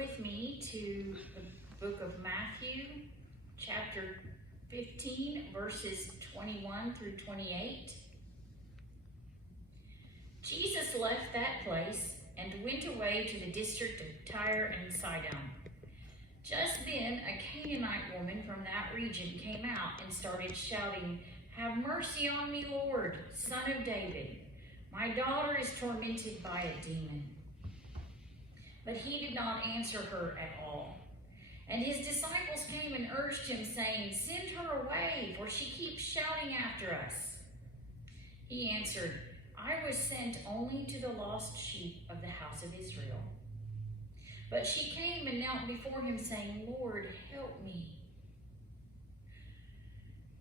with me to the book of Matthew, chapter 15, verses 21 through 28. Jesus left that place and went away to the district of Tyre and Sidon. Just then, a Canaanite woman from that region came out and started shouting, "Have mercy on me, Lord, Son of David. My daughter is tormented by a demon." But he did not answer her at all. And his disciples came and urged him, saying, "Send her away, for she keeps shouting after us." He answered, "I was sent only to the lost sheep of the house of Israel." But she came and knelt before him, saying, "Lord, help me."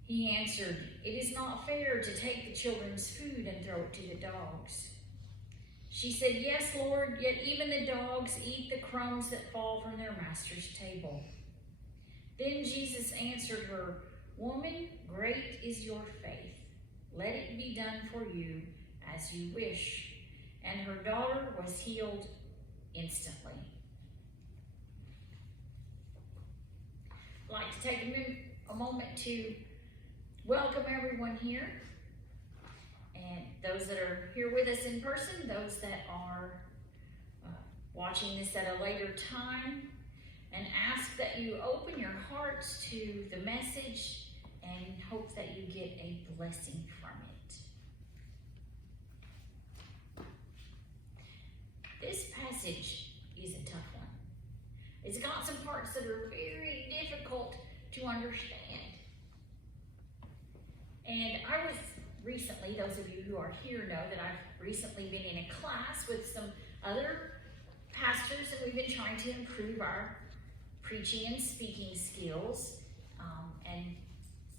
He answered, "It is not fair to take the children's food and throw it to the dogs." She said, "Yes, Lord, yet even the dogs eat the crumbs that fall from their master's table." Then Jesus answered her, "Woman, great is your faith. Let it be done for you as you wish." And her daughter was healed instantly. I'd like to take a moment to welcome everyone here. And those that are here with us in person, those that are watching this at a later time, and ask that you open your hearts to the message and hope that you get a blessing from it. This passage is a tough one. It's got some parts that are very difficult to understand. And I was recently, those of you who are here know that I've recently been in a class with some other pastors, and we've been trying to improve our preaching and speaking skills, and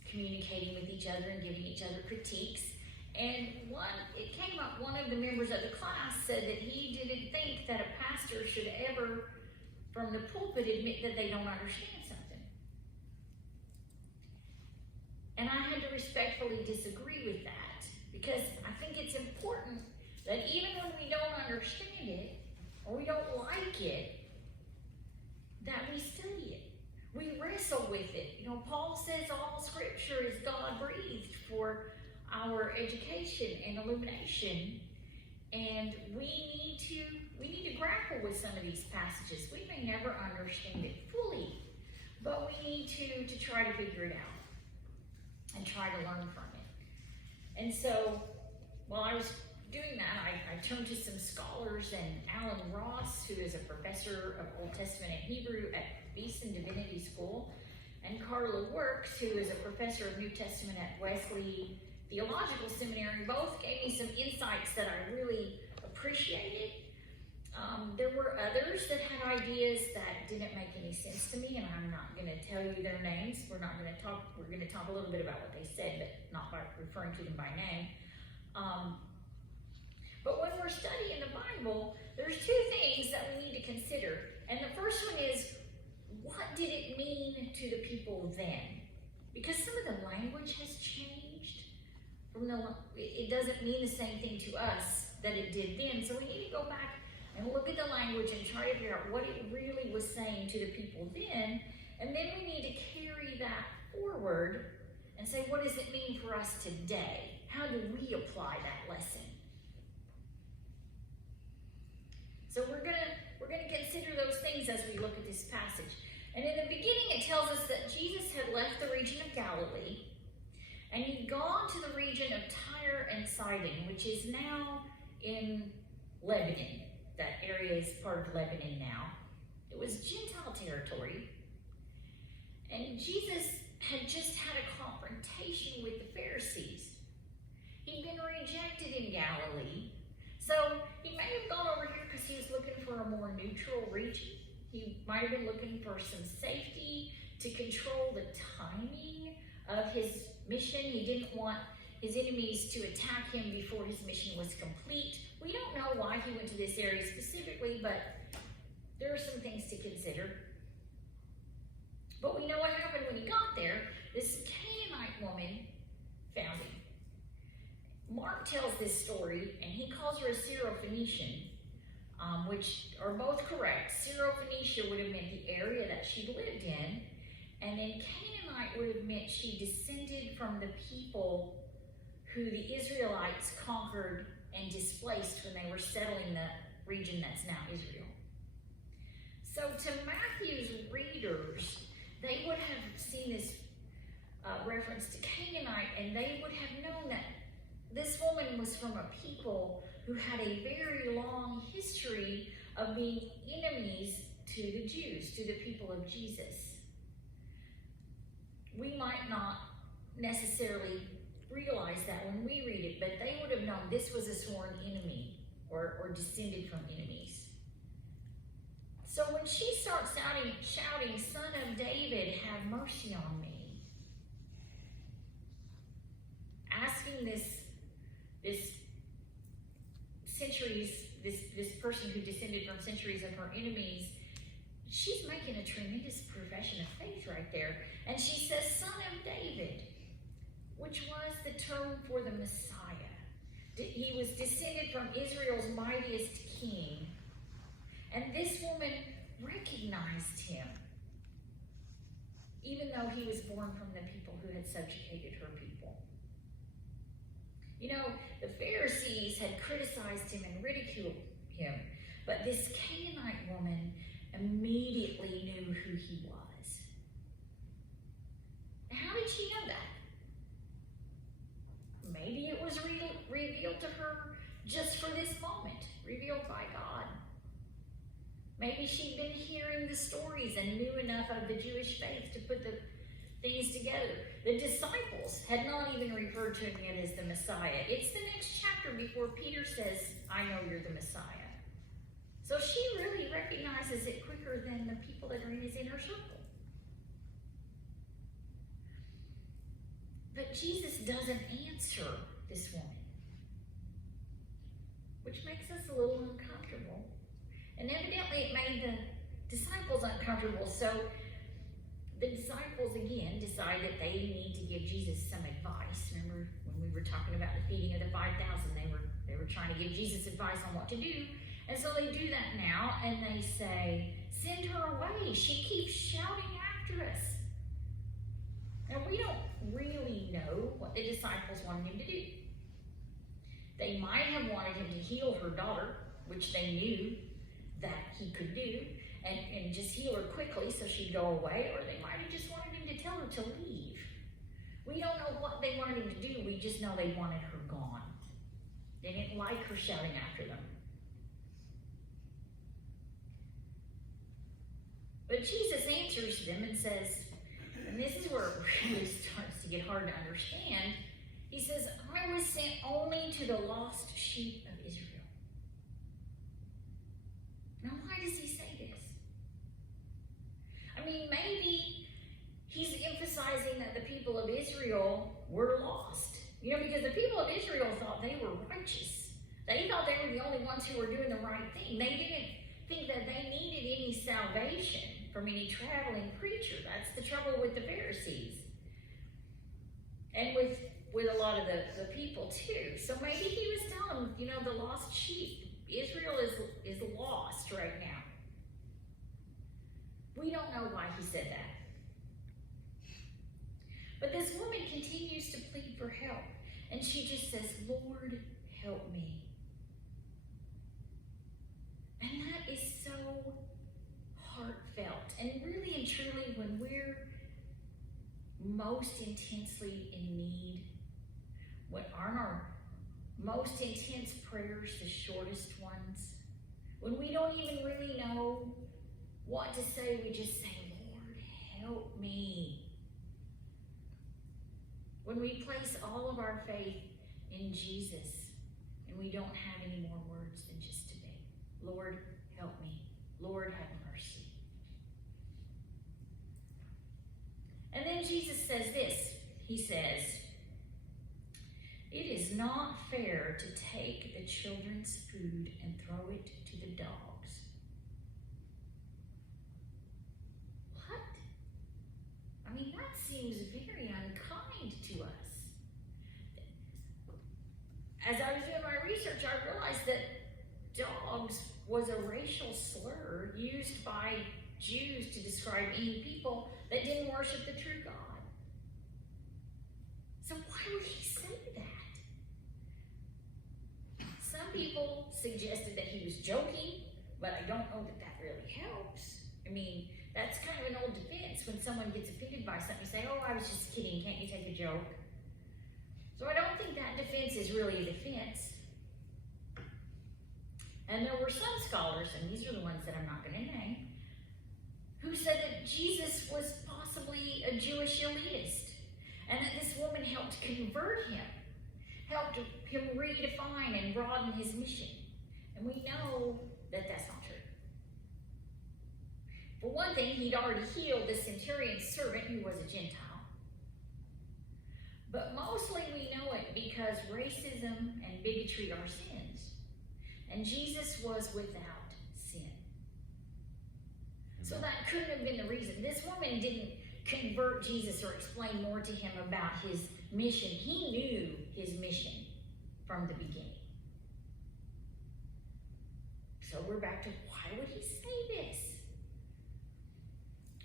communicating with each other and giving each other critiques. And it came up, one of the members of the class said that he didn't think that a pastor should ever, from the pulpit, admit that they don't understand something. And I had to respectfully disagree with that, because I think it's important that even when we don't understand it, or we don't like it, that we study it. We wrestle with it. You know, Paul says all scripture is God-breathed for our education and illumination. And we need to grapple with some of these passages. We may never understand it fully, but we need to try to figure it out and try to learn from it. And so, while I was doing that, I turned to some scholars, and Alan Ross, who is a professor of Old Testament and Hebrew at Beeson Divinity School, and Carla Works, who is a professor of New Testament at Wesley Theological Seminary, both gave me some insights that I really appreciated. There were others that had ideas that didn't make any sense to me, and I'm not going to tell you their names. We're going to talk a little bit about what they said, but not by referring to them by name. But when we're studying the Bible, there's two things that we need to consider. And the first one is, what did it mean to the people then? Because some of the language has changed. It doesn't mean the same thing to us that it did then. So we need to go back and look at the language and try to figure out what it really was saying to the people then. And then we need to carry that forward and say, what does it mean for us today? How do we apply that lesson? So we're gonna consider those things as we look at this passage. And in the beginning, it tells us that Jesus had left the region of Galilee, and he'd gone to the region of Tyre and Sidon, which is now in Lebanon. That area is part of Lebanon now. It was Gentile territory. And Jesus had just had a confrontation with the Pharisees. He'd been rejected in Galilee. So he may have gone over here because he was looking for a more neutral region. He might have been looking for some safety to control the timing of his mission. He didn't want his enemies to attack him before his mission was complete. We don't know why he went to this area specifically, but there are some things to consider. But we know what happened when he got there. This Canaanite woman found him. Mark tells this story, and he calls her a Syrophoenician. which are both correct. Syrophoenicia would have meant the area that she lived in, and then Canaanite would have meant she descended from the people who the Israelites conquered and displaced when they were settling the region that's now Israel. So to Matthew's readers, they would have seen this reference to Canaanite, and they would have known that this woman was from a people who had a very long history of being enemies to the Jews, to the people of Jesus. We might not necessarily realize that when we read it, but they would have known this was a sworn enemy or descended from enemies. So when she starts shouting, "Son of David, have mercy on me," asking this person who descended from centuries of her enemies, she's making a tremendous profession of faith right there. And she says, "Son of David," which was the term for the Messiah. He was descended from Israel's mightiest king. And this woman recognized him, even though he was born from the people who had subjugated her people. You know, the Pharisees had criticized him and ridiculed him, but this Canaanite woman immediately knew who he was. How did she know that? Maybe it was revealed to her just for this moment, revealed by God. Maybe she'd been hearing the stories and knew enough of the Jewish faith to put the things together. The disciples had not even referred to him yet as the Messiah. It's the next chapter before Peter says, "I know you're the Messiah." So she really recognizes it quicker than the people that are in his inner circle. But Jesus doesn't answer this woman, which makes us a little uncomfortable. And evidently it made the disciples uncomfortable. So the disciples again decide that they need to give Jesus some advice. Remember when we were talking about the feeding of the 5,000, they were trying to give Jesus advice on what to do. And so they do that now, and they say, "Send her away. She keeps shouting after us." Now we don't really know what the disciples wanted him to do. They might have wanted him to heal her daughter, which they knew that he could do, and just heal her quickly so she'd go away, or they might have just wanted him to tell her to leave. We don't know what they wanted him to do, we just know they wanted her gone. They didn't like her shouting after them. But Jesus answers them and says, and this is where it really starts to get hard to understand, he says, "I was sent only to the lost sheep of Israel." Now, why does he say this? I mean, maybe he's emphasizing that the people of Israel were lost. You know, because the people of Israel thought they were righteous. They thought they were the only ones who were doing the right thing. They didn't think that they needed any salvation from any traveling preacher. That's the trouble with the Pharisees. And with a lot of the people too. So maybe he was telling them, you know, the lost sheep. Israel is lost right now. We don't know why he said that. But this woman continues to plead for help. And she just says, "Lord, help me." And that is so heartfelt. And really and truly, when we're most intensely in need, what aren't our most intense prayers the shortest ones? When we don't even really know what to say, we just say, "Lord, help me." When we place all of our faith in Jesus and we don't have any more words than just to beg, "Lord, help me. Lord, have mercy." And then Jesus says this. He says, "It is not fair to take the children's food and throw it to the dogs." What? I mean, that seems very unkind to us. As I was doing my research, I realized that dogs was a racial slur used by Jews to describe any people that didn't worship the true God. So why would he say that? Some people suggested that he was joking, but I don't know that that really helps. I mean, that's kind of an old defense when someone gets offended by something. You say, oh, I was just kidding, can't you take a joke? So I don't think that defense is really a defense. And there were some scholars, and these are the ones that I'm not going to name, who said that Jesus was possibly a Jewish elitist, and that this woman helped convert him, helped him redefine and broaden his mission. And we know that that's not true. For one thing, he'd already healed the centurion's servant who was a Gentile. But mostly we know it because racism and bigotry are sins. And Jesus was without sin. So that couldn't have been the reason. This woman didn't convert Jesus or explain more to him about his mission. He knew his mission from the beginning. So we're back to, why would he say this?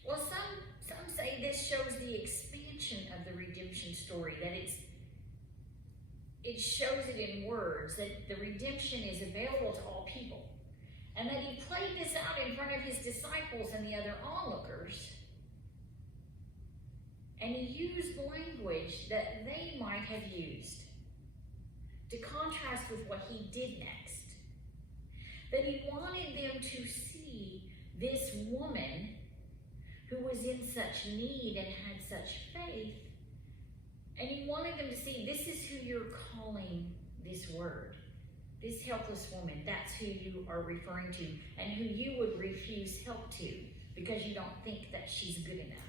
Well, some say this shows the expansion of the redemption story, that it shows it in words, that the redemption is available to all people, and that he played this out in front of his disciples and the other onlookers, and he used language that they might have used to contrast with what he did next. That he wanted them to see this woman who was in such need and had such faith, and he wanted them to see, this is who you're calling this word. This helpless woman, that's who you are referring to, and who you would refuse help to because you don't think that she's good enough.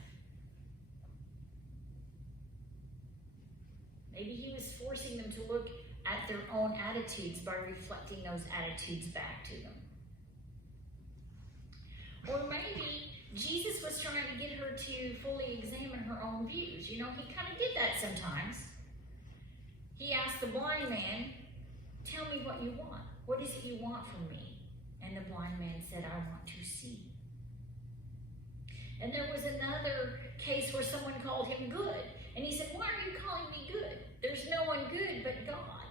Maybe he was forcing them to look at their own attitudes by reflecting those attitudes back to them. Or maybe Jesus was trying to get her to fully examine her own views. You know, he kind of did that sometimes. He asked the blind man, tell me what you want. What is it you want from me? And the blind man said, I want to see. And there was another case where someone called him good. And he said, why are you calling me good? There's no one good but God.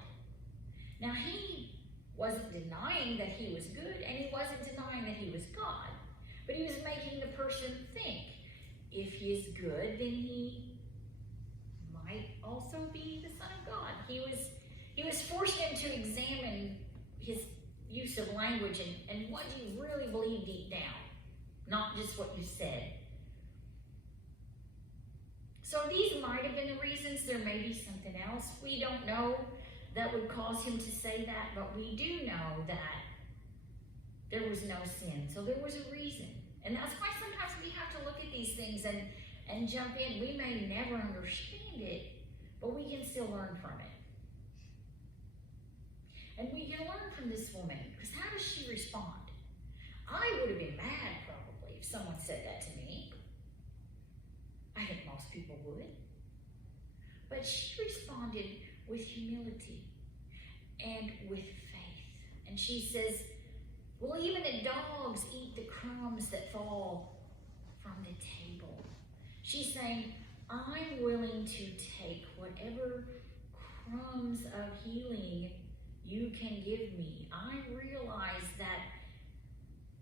Now, he wasn't denying that he was good, and he wasn't denying that he was God. But he was making the person think, if he is good, then he might also be the Son of God. He was forcing him to examine his use of language and what you really believe deep down, not just what you said. So these might have been the reasons. There may be something else we don't know that would cause him to say that, but we do know that there was no sin. So there was a reason. And that's why sometimes we have to look at these things and jump in. We may never understand it, but we can still learn from it. And we can learn from this woman, because how does she respond? I would have been mad probably if someone said that to me. I think most people would. But she responded with humility and with faith. And she says, well, even the dogs eat the crumbs that fall from the table. She's saying, I'm willing to take whatever crumbs of healing you can give me. I realize that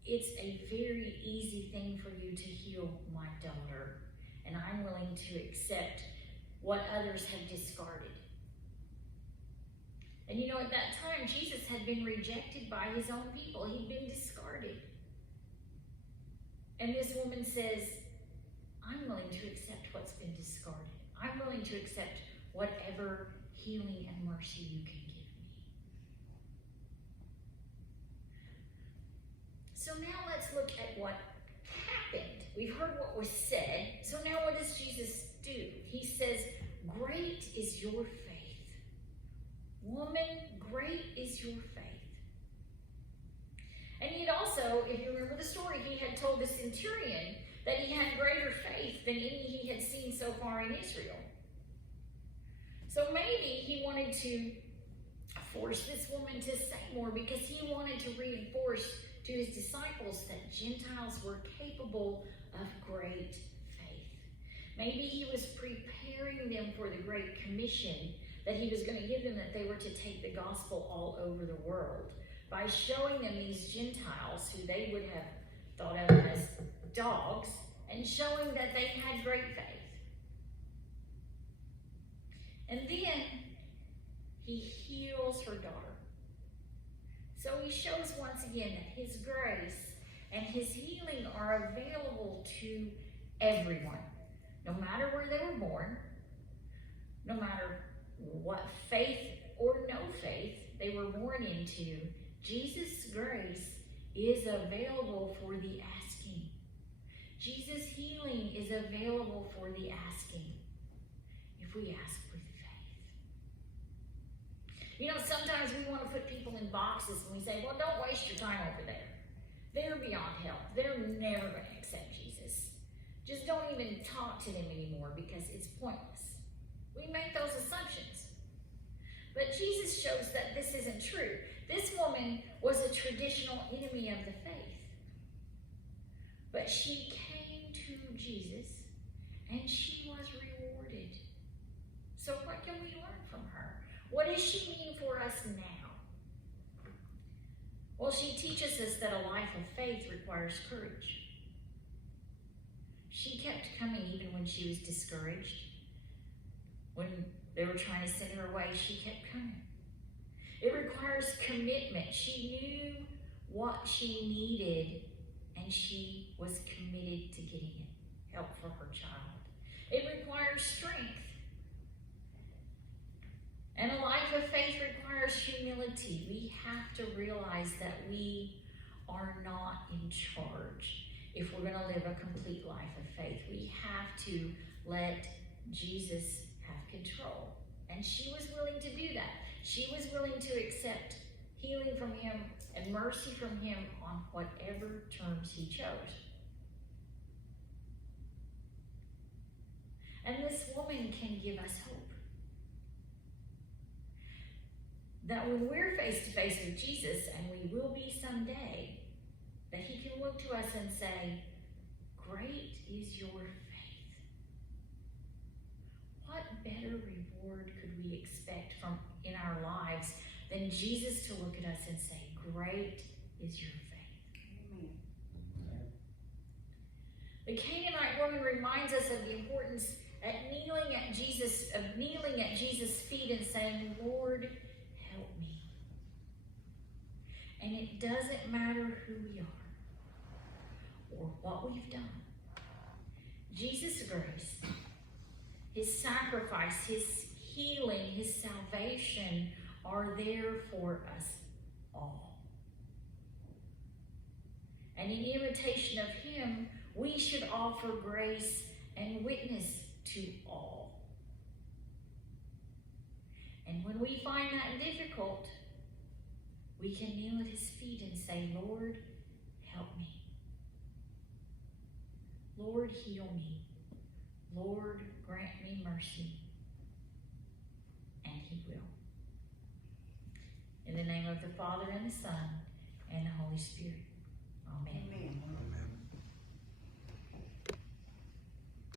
it's a very easy thing for you to heal my daughter, and I'm willing to accept what others have discarded. And you know, at that time, Jesus had been rejected by his own people. He'd been discarded. And this woman says, I'm willing to accept what's been discarded. I'm willing to accept whatever healing and mercy you can give me. So now let's look at what happened. We've heard what was said. So now what does Jesus do? He says, great is your faith. Woman, great is your faith. And he'd also, if you remember the story, he had told the centurion that he had greater faith than any he had seen so far in Israel. So maybe he wanted to force this woman to say more because he wanted to reinforce to his disciples that Gentiles were capable of great faith. Maybe he was preparing them for the Great Commission that he was going to give them, that they were to take the gospel all over the world, by showing them these Gentiles who they would have thought of as dogs, and showing that they had great faith. And then he heals her daughter. So he shows once again that his grace and his healing are available to everyone, no matter where they were born, no matter what faith or no faith they were born into. Jesus' grace is available for the asking. Jesus' healing is available for the asking, if we ask with faith. You know, sometimes we want to put people in boxes and we say, well, don't waste your time over there. They're beyond help. They're never going to accept Jesus. Just don't even talk to them anymore because it's pointless. We make those assumptions. But Jesus shows that this isn't true. This woman was a traditional enemy of the faith. But she came to Jesus and she was rewarded. So what can we learn from her? What does she mean for us now? Well, she teaches us that a life of faith requires courage. She kept coming even when she was discouraged. When they were trying to send her away, she kept coming. It requires commitment. She knew what she needed, and she was committed to getting it. Help for her child. It requires strength. And a life of faith requires humility. We have to realize that we are not in charge if we're going to live a complete life of faith. We have to let Jesus have control. And she was willing to do that. She was willing to accept healing from him and mercy from him on whatever terms he chose. And this woman can give us hope. That when we're face to face with Jesus, and we will be someday, that he can look to us and say, great is your faith. What better reward could we expect from in our lives than Jesus to look at us and say, great is your faith. Amen. The Canaanite woman reminds us of the importance of kneeling at Jesus' feet and saying, Lord, help me. And it doesn't matter who we are or what we've done. Jesus' grace, his sacrifice, his healing, his salvation are there for us all. And in imitation of him, we should offer grace and witness to all. And when we find that difficult, we can kneel at his feet and say, Lord, help me. Lord, heal me. Lord, grant me mercy. And he will. In the name of the Father, and the Son, and the Holy Spirit. Amen. Amen.